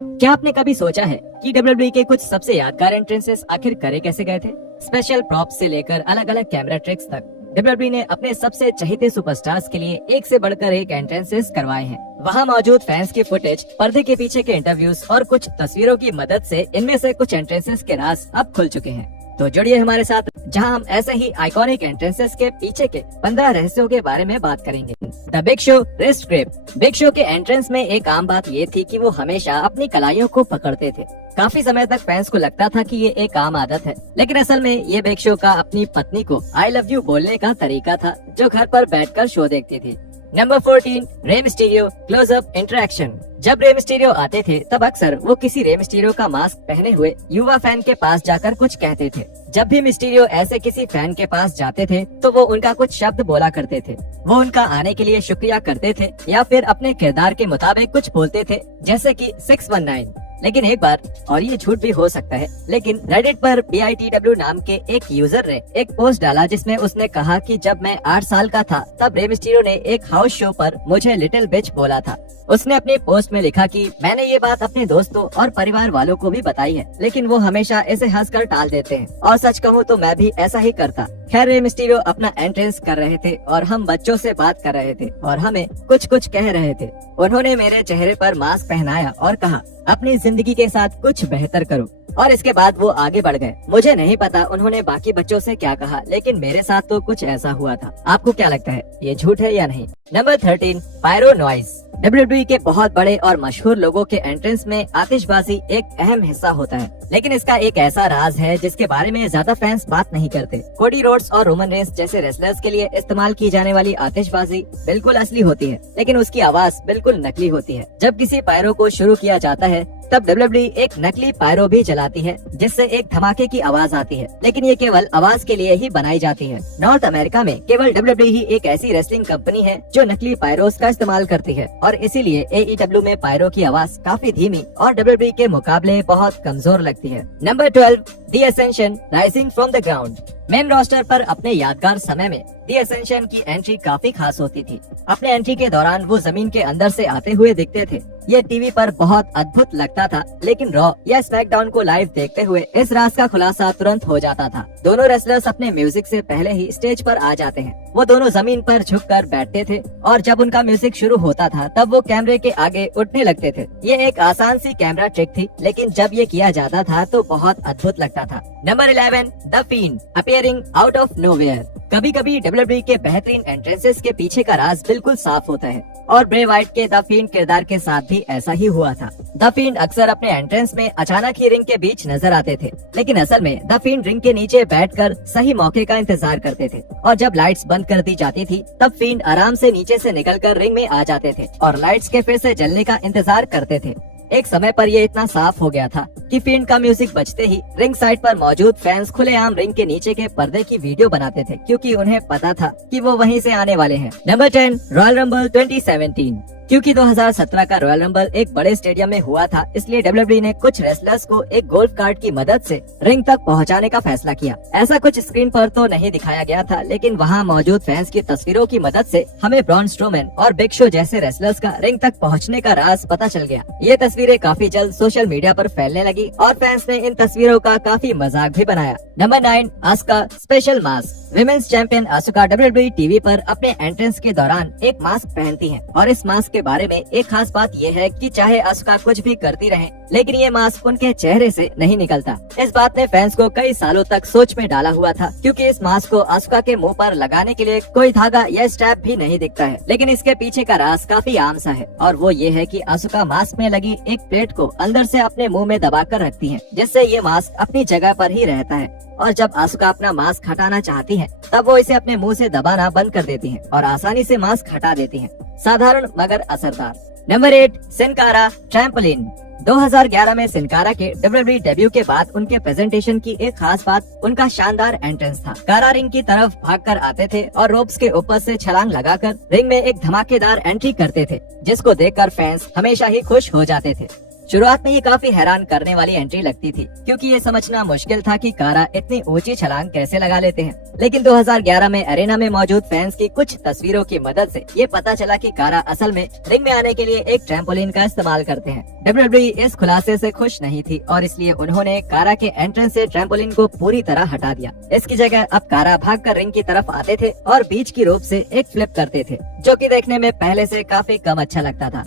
क्या आपने कभी सोचा है कि डब्ल्यूडब्ल्यूई के कुछ सबसे यादगार एंट्रेंसेस आखिर करे कैसे गए थे? स्पेशल प्रॉप्स से लेकर अलग अलग कैमरा ट्रिक्स तक डब्ल्यूडब्ल्यूई ने अपने सबसे चहेते सुपरस्टार्स के लिए एक से बढ़कर एक एंट्रेंसेस करवाए हैं। वहाँ मौजूद फैंस की फुटेज, पर्दे के पीछे के इंटरव्यूज और कुछ तस्वीरों की मदद से इनमें से कुछ एंट्रेंसेस के राज अब खुल चुके हैं। तो जुड़िए हमारे साथ, जहां हम ऐसे ही आइकॉनिक एंट्रेंसेस के पीछे के 15 रहस्यों के बारे में बात करेंगे। The big show wrist grip. Big show के एंट्रेंस में एक आम बात ये थी कि वो हमेशा अपनी कलाइयों को पकड़ते थे। काफी समय तक फैंस को लगता था कि ये एक आम आदत है, लेकिन असल में ये बिग शो का अपनी पत्नी को आई लव यू बोलने का तरीका था, जो घर पर बैठकर शो देखती थी। Number 14, Rey Mysterio close up interaction. जब रे मिस्टीरियो आते थे तब अक्सर वो किसी रे मिस्टीरियो का मास्क पहने हुए युवा फैन के पास जाकर कुछ कहते थे। जब भी मिस्टीरियो ऐसे किसी फैन के पास जाते थे तो वो उनका कुछ शब्द बोला करते थे। वो उनका आने के लिए शुक्रिया करते थे या फिर अपने किरदार के मुताबिक कुछ बोलते थे, जैसे कि 619। लेकिन एक बार, और ये झूठ भी हो सकता है, लेकिन रेडिट पर BITW नाम के एक यूजर ने एक पोस्ट डाला जिसमें उसने कहा कि जब मैं 8 साल का था तब रे मिस्टीरियो ने एक हाउस शो पर मुझे लिटिल बिच बोला था। उसने अपनी पोस्ट में लिखा कि मैंने ये बात अपने दोस्तों और परिवार वालों को भी बताई है, लेकिन वो हमेशा इसे हंसकर टाल देते हैं, और सच कहूँ तो मैं भी ऐसा ही करता। खैर, रे मिस्टीरियो अपना एंट्रेंस कर रहे थे और हम बच्चों से बात कर रहे थे और हमें कुछ कुछ कह रहे थे। उन्होंने मेरे चेहरे पर मास्क पहनाया और कहा, अपनी जिंदगी के साथ कुछ बेहतर करो, और इसके बाद वो आगे बढ़ गए। मुझे नहीं पता उन्होंने बाकी बच्चों से क्या कहा, लेकिन मेरे साथ तो कुछ ऐसा हुआ था। आपको क्या लगता है, ये झूठ है या नहीं? Number 13, pyro noise. डब्ल्यूडब्ल्यूई के बहुत बड़े और मशहूर लोगों के एंट्रेंस में आतिशबाजी एक अहम हिस्सा होता है, लेकिन इसका एक ऐसा राज है जिसके बारे में ज्यादा फैंस बात नहीं करते। कोडी रोड्स और रोमन रेंस जैसे रेसलर्स के लिए इस्तेमाल की जाने वाली आतिशबाजी बिल्कुल असली होती है, लेकिन उसकी आवाज बिल्कुल नकली होती है। जब किसी पायरो को शुरू किया जाता है तब डब्ल्यूडब्ल्यूई एक नकली पायरो भी जलाती है, जिससे एक धमाके की आवाज आती है, लेकिन ये केवल आवाज के लिए ही बनाई जाती है। नॉर्थ अमेरिका में केवल डब्ल्यूडब्ल्यूई ही एक ऐसी रेसलिंग कंपनी है जो नकली पायरोस का इस्तेमाल करती है, और इसीलिए AEW में पायरो की आवाज काफी धीमी और डब्ल्यूडब्ल्यूई के मुकाबले बहुत कमजोर लगती है। Number 12, the ascension rising from the ground. Main roster पर अपने यादगार समय में द एसेंशन की एंट्री काफी खास होती थी। अपने एंट्री के दौरान वो जमीन के अंदर से आते हुए दिखते थे। ये टीवी पर बहुत अद्भुत लगता था, लेकिन रॉ या स्मैकडाउन को लाइव देखते हुए इस राज का खुलासा तुरंत हो जाता था। दोनों रेसलर्स अपने म्यूजिक से पहले ही स्टेज पर आ जाते हैं। वो दोनों जमीन पर झुककर बैठते थे और जब उनका म्यूजिक शुरू होता था तब वो कैमरे के आगे उठने लगते थे। ये एक आसान सी कैमरा ट्रिक थी, लेकिन जब ये किया जाता था तो बहुत अद्भुत लगता था। Number 11, the field appearing out of nowhere. कभी कभी डब्ल्यूडब्ल्यूई के बेहतरीन एंट्रेंसेस के पीछे का राज बिल्कुल साफ होता है, और ब्रे वाइट के द फील्ड किरदार के साथ भी ऐसा ही हुआ था। द फील्ड अक्सर अपने एंट्रेंस में अचानक ही रिंग के बीच नजर आते थे, लेकिन असल में द फील्ड रिंग के नीचे बैठकर सही मौके का इंतजार करते थे, और जब लाइट्स बंद कर दी जाती थी तब फील्ड आराम से नीचे से निकलकर रिंग में आ जाते थे और लाइट्स के फिर से जलने का इंतजार करते थे। एक समय पर ये इतना साफ हो गया था कि फील्ड का म्यूजिक बजते ही रिंग साइड पर मौजूद फैंस खुलेआम रिंग के नीचे के पर्दे की वीडियो बनाते थे, क्योंकि उन्हें पता था कि वो वहीं से आने वाले हैं। Number 10, royal rumble 2017। क्योंकि 2017 का रॉयल रंबल एक बड़े स्टेडियम में हुआ था, इसलिए डब्ल्यूडब्ल्यूई ने कुछ रेसलर्स को एक गोल्फ कार्ट की मदद से रिंग तक पहुंचाने का फैसला किया। ऐसा कुछ स्क्रीन पर तो नहीं दिखाया गया था, लेकिन वहां मौजूद फैंस की तस्वीरों की मदद से हमें ब्रॉन स्ट्रोमैन और बिग शो जैसे रेसलर्स का रिंग तक पहुंचने का राज पता चल गया। ये तस्वीरें काफी जल्द सोशल मीडिया पर फैलने लगी और फैंस ने इन तस्वीरों का काफी मजाक भी बनाया। Number 9, Asuka special mask. Women's champion Asuka WWE TV पर अपने एंट्रेंस के दौरान एक मास्क पहनती हैं, और इस मास्क के बारे में एक खास बात ये है कि चाहे आसुका कुछ भी करती रहे, लेकिन ये मास्क उनके चेहरे से नहीं निकलता। इस बात ने फैंस को कई सालों तक सोच में डाला हुआ था, क्योंकि इस मास्क को आसुका के मुंह पर लगाने के लिए कोई धागा या स्ट्रैप भी नहीं दिखता है। लेकिन इसके पीछे का राज काफी आम सा है, और वो ये है कि आसुका मास्क में लगी एक प्लेट को अंदर से अपने मुंह में दबाकर रखती है, जिससे ये मास्क अपनी जगह पर ही रहता है, और जब आसुका अपना मास्क हटाना चाहती है तब वो इसे अपने मुंह से दबाना बंद कर देती है और आसानी से मास्क हटा देती है। साधारण मगर असरदार। नंबर 8, सिन कारा ट्रैम्पोलिन। 2011 में सिन कारा के डब्ल्यूडब्ल्यूई डेब्यू के बाद उनके प्रेजेंटेशन की एक खास बात उनका शानदार एंट्रेंस था। कारा रिंग की तरफ भागकर आते थे और रोप्स के ऊपर से छलांग लगाकर रिंग में एक धमाकेदार एंट्री करते थे, जिसको देखकर फैंस हमेशा ही खुश हो जाते थे। शुरुआत में ये काफी हैरान करने वाली एंट्री लगती थी, क्योंकि ये समझना मुश्किल था कि कारा इतनी ऊंची छलांग कैसे लगा लेते हैं। लेकिन 2011 में एरेना में मौजूद फैंस की कुछ तस्वीरों की मदद से ये पता चला कि कारा असल में रिंग में आने के लिए एक ट्रैम्पोलिन का इस्तेमाल करते हैं। WWE इस खुलासे से खुश नहीं थी और इसलिए उन्होंने कारा के एंट्रेंस से ट्रैम्पोलिन को पूरी तरह हटा दिया। इसकी जगह अब कारा भागकर रिंग की तरफ आते थे और बीच की रोप से एक फ्लिप करते थे, जो कि देखने में पहले से काफी कम अच्छा लगता था।